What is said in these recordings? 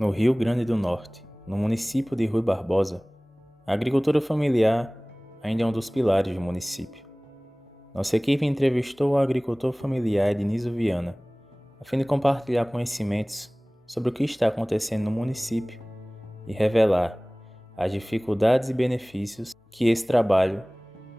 No Rio Grande do Norte, no município de Rui Barbosa, a agricultura familiar ainda é um dos pilares do município. Nossa equipe entrevistou o agricultor familiar Ednizo Viana, a fim de compartilhar conhecimentos sobre o que está acontecendo no município e revelar as dificuldades e benefícios que esse trabalho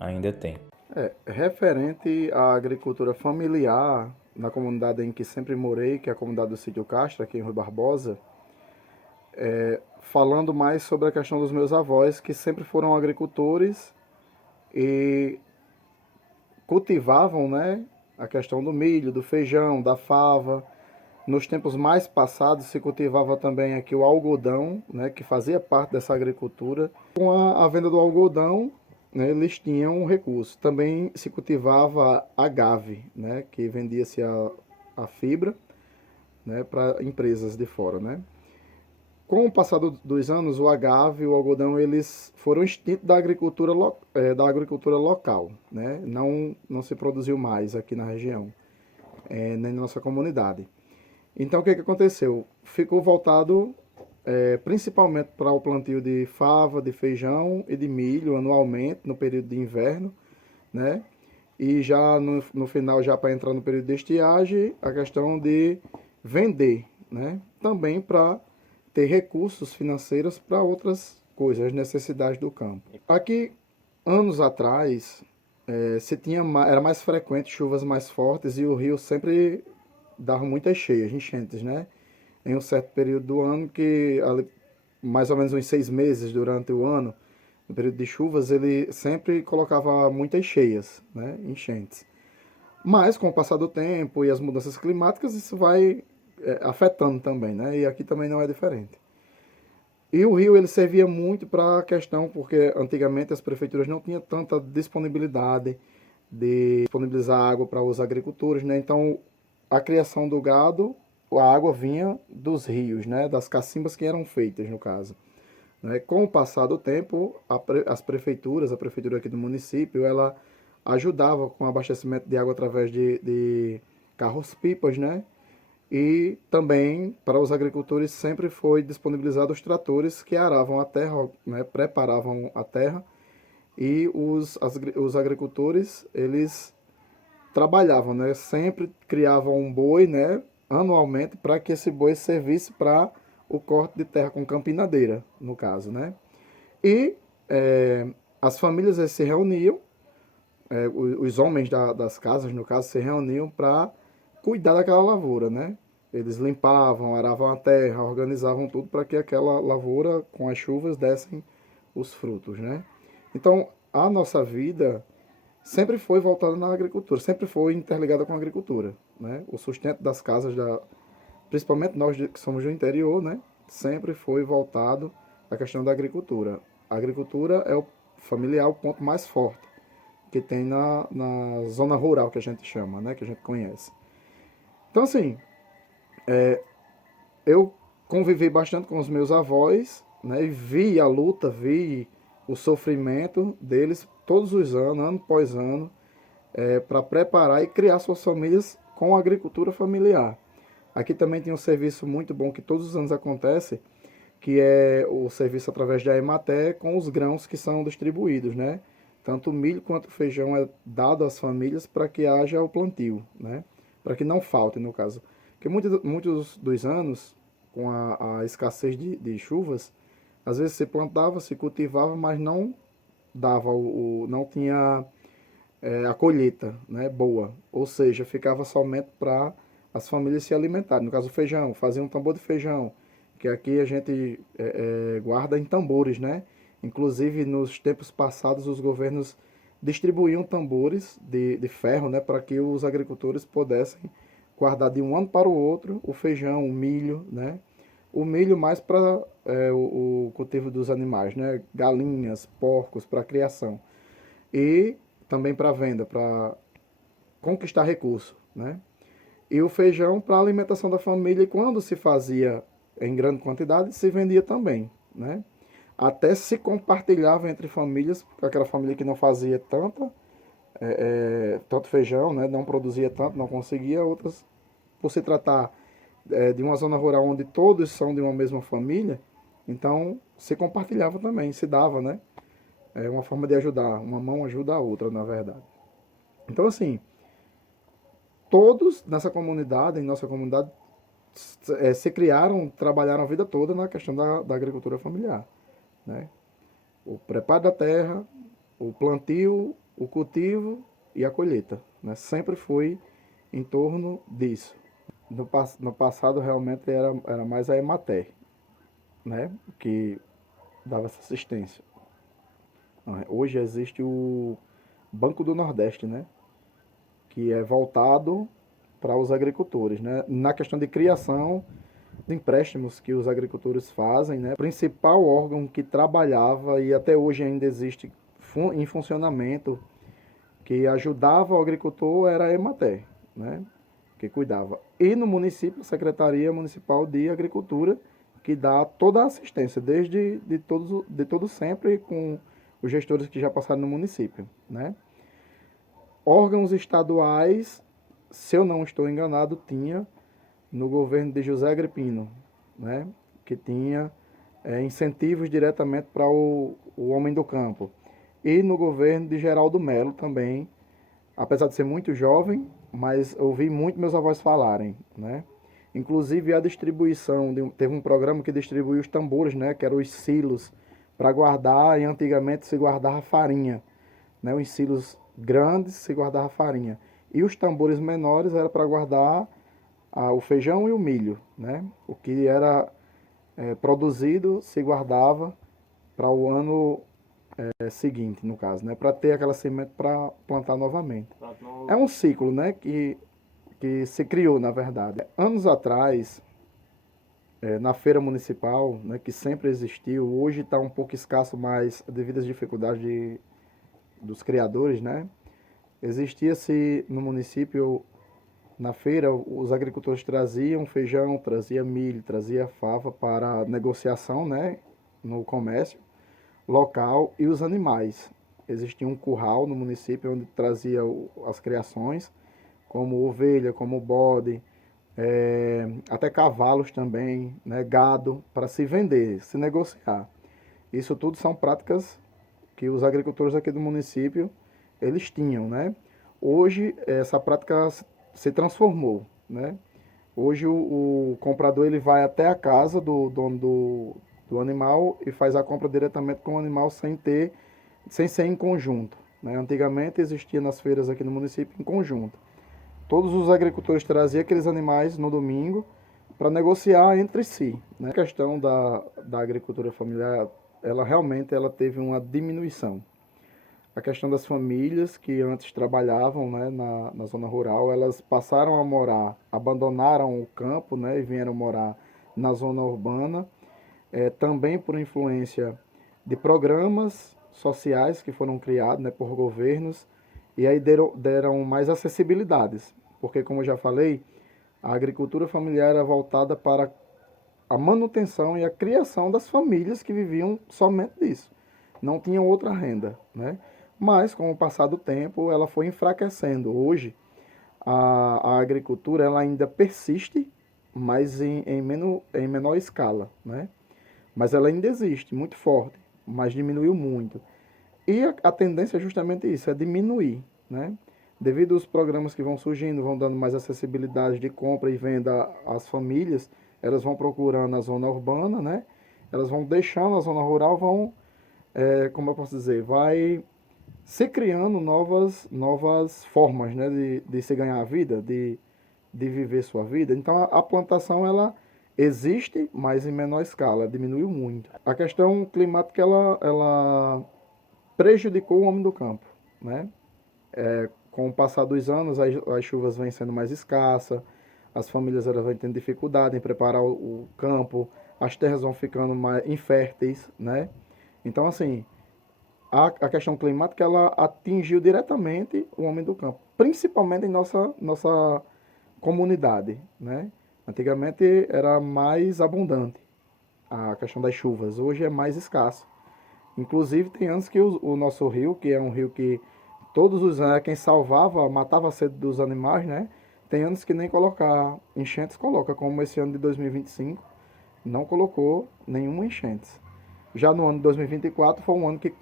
ainda tem. Referente à agricultura familiar, na comunidade em que sempre morei, que é a comunidade do Sítio Castro, aqui em Rui Barbosa, falando mais sobre a questão dos meus avós, que sempre foram agricultores e cultivavam, né, a questão do milho, do feijão, da fava. Nos tempos mais passados se cultivava também aqui o algodão, né, que fazia parte dessa agricultura. Com a venda do algodão, né, eles tinham um recurso. Também se cultivava agave, né, que vendia-se a fibra, né, para empresas de fora, né. Com o passar dos anos, o agave e o algodão eles foram extintos da agricultura local, né. Não se produziu mais aqui na região, nem na nossa comunidade. Então o que aconteceu? Ficou voltado principalmente para o plantio de fava, de feijão e de milho anualmente no período de inverno, né? E já no final, já para entrar no período de estiagem, a questão de vender, né? Também para ter recursos financeiros para outras coisas, as necessidades do campo. Aqui, anos atrás, era mais frequente chuvas mais fortes e o rio sempre dava muitas cheias, enchentes, né? Em um certo período do ano, que mais ou menos uns 6 meses durante o ano, no período de chuvas, ele sempre colocava muitas cheias, né? Enchentes. Mas com o passar do tempo e as mudanças climáticas, isso vai afetando também, né? E aqui também não é diferente. E o rio ele servia muito para a questão, porque antigamente as prefeituras não tinham tanta disponibilidade de disponibilizar água para os agricultores, né? Então a criação do gado, a água vinha dos rios, né? Das cacimbas que eram feitas, no caso. Né? Com o passar do tempo, as prefeituras, a prefeitura aqui do município, ela ajudava com o abastecimento de água através de carros-pipas, né? E também para os agricultores sempre foi disponibilizado os tratores que aravam a terra, né? Preparavam a terra, e os agricultores eles trabalhavam, né? Sempre criavam um boi, né? Anualmente, para que esse boi servisse para o corte de terra com campinadeira, no caso, né? E as famílias se reuniam, os homens das casas, no caso, se reuniam para cuidar daquela lavoura, né? Eles limpavam, aravam a terra, organizavam tudo para que aquela lavoura, com as chuvas, dessem os frutos, né? Então, a nossa vida sempre foi voltada na agricultura, sempre foi interligada com a agricultura, né? O sustento das casas, principalmente nós que somos do interior, né? Sempre foi voltado à questão da agricultura. A agricultura é o familiar, o ponto mais forte que tem na zona rural, que a gente chama, né? Que a gente conhece. Então, assim, eu convivi bastante com os meus avós, né? E vi a luta, vi o sofrimento deles todos os anos, ano após ano, para preparar e criar suas famílias com a agricultura familiar. Aqui também tem um serviço muito bom que todos os anos acontece, que é o serviço através da Emater com os grãos que são distribuídos, né? Tanto o milho quanto o feijão é dado às famílias para que haja o plantio, né? Para que não falte, no caso. Porque muitos dos anos, com a escassez de chuvas, às vezes se plantava, se cultivava, mas não dava não tinha a colheita, né, boa. Ou seja, ficava somente para as famílias se alimentarem. No caso, o feijão, fazia um tambor de feijão, que aqui a gente guarda em tambores, né? Inclusive, nos tempos passados, os governos distribuíam tambores de ferro, né, para que os agricultores pudessem guardar de um ano para o outro o feijão, o milho, né? O milho mais para o cultivo dos animais, né? Galinhas, porcos, para criação. E também para venda, para conquistar recurso, né? E o feijão para alimentação da família, e quando se fazia em grande quantidade, se vendia também, né? Até se compartilhava entre famílias, aquela família que não fazia tanto feijão, né? Não produzia tanto, não conseguia, outras, por se tratar de uma zona rural onde todos são de uma mesma família, então se compartilhava também, se dava, né? É uma forma de ajudar, uma mão ajuda a outra, na verdade. Então, assim, todos nessa comunidade, em nossa comunidade, se criaram, trabalharam a vida toda na questão da agricultura familiar, né? O preparo da terra, o plantio, o cultivo e a colheita, né? Sempre foi em torno disso. No passado, realmente, era mais a Emater, né? Que dava essa assistência. Hoje existe o Banco do Nordeste, né? Que é voltado para os agricultores, né? Na questão de criação de empréstimos que os agricultores fazem, né? O principal órgão que trabalhava e até hoje ainda existe em funcionamento, que ajudava o agricultor, era a Emater, né? Que cuidava. E no município, a Secretaria Municipal de Agricultura, que dá toda a assistência, desde de todo sempre, com os gestores que já passaram no município, né? Órgãos estaduais, se eu não estou enganado, tinha no governo de José Agripino, né? Que tinha incentivos diretamente para o homem do campo. E no governo de Geraldo Melo também, apesar de ser muito jovem, mas ouvi muito meus avós falarem, né? Inclusive a distribuição, teve um programa que distribuiu os tambores, né? Que eram os silos para guardar, e antigamente se guardava farinha, né? Os silos grandes se guardava farinha. E os tambores menores era para guardar o feijão e o milho, né? O que era produzido se guardava para o ano seguinte, no caso, né? Para ter aquela semente para plantar novamente. É um ciclo, né? Que se criou, na verdade. Anos atrás, na feira municipal, né? Que sempre existiu, hoje está um pouco escasso, mas devido às dificuldades dos criadores, né? Existia-se no município, na feira, os agricultores traziam feijão, trazia milho, trazia fava para negociação, né? No comércio local, e os animais. Existia um curral no município onde trazia as criações, como ovelha, como bode, até cavalos também, né, gado, para se vender, se negociar. Isso tudo são práticas que os agricultores aqui do município, eles tinham, né? Hoje, essa prática se transformou, né? Hoje o comprador ele vai até a casa do dono do animal e faz a compra diretamente com o animal sem ser em conjunto, né? Antigamente existia nas feiras aqui no município em conjunto. Todos os agricultores traziam aqueles animais no domingo para negociar entre si, né? A questão da agricultura familiar, ela realmente teve uma diminuição. A questão das famílias que antes trabalhavam, né, na zona rural, elas passaram a morar, abandonaram o campo, né, e vieram morar na zona urbana, também por influência de programas sociais que foram criados, né, por governos, e aí deram mais acessibilidades, porque, como eu já falei, a agricultura familiar era voltada para a manutenção e a criação das famílias que viviam somente disso. Não tinham outra renda, né? Mas, com o passar do tempo, ela foi enfraquecendo. Hoje, a agricultura ela ainda persiste, mas em menor escala, né? Mas ela ainda existe, muito forte, mas diminuiu muito. E a tendência é justamente isso, é diminuir, né? Devido aos programas que vão surgindo, vão dando mais acessibilidade de compra e venda às famílias, elas vão procurando a zona urbana, né? Elas vão deixando a zona rural, como eu posso dizer, vai se criando novas formas, né, de se ganhar a vida, de viver sua vida. Então a plantação ela existe, mas em menor escala, diminuiu muito. A questão climática ela prejudicou o homem do campo, né? Com o passar dos anos, as chuvas vêm sendo mais escassas, as famílias elas vão tendo dificuldade em preparar o campo, as terras vão ficando mais inférteis, né? Então, assim, a questão climática ela atingiu diretamente o homem do campo, principalmente em nossa comunidade, né? Antigamente era mais abundante a questão das chuvas, hoje é mais escasso. Inclusive tem anos que o nosso rio, que é um rio que todos os anos quem salvava, matava a sede dos animais, né? Tem anos que nem colocar enchentes coloca, como esse ano de 2025, não colocou nenhuma enchente. Já no ano de 2024 foi um ano que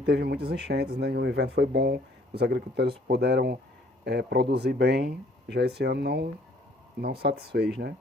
teve muitas enchentes, né? O evento foi bom, os agricultores puderam produzir bem. Já esse ano não satisfez, né?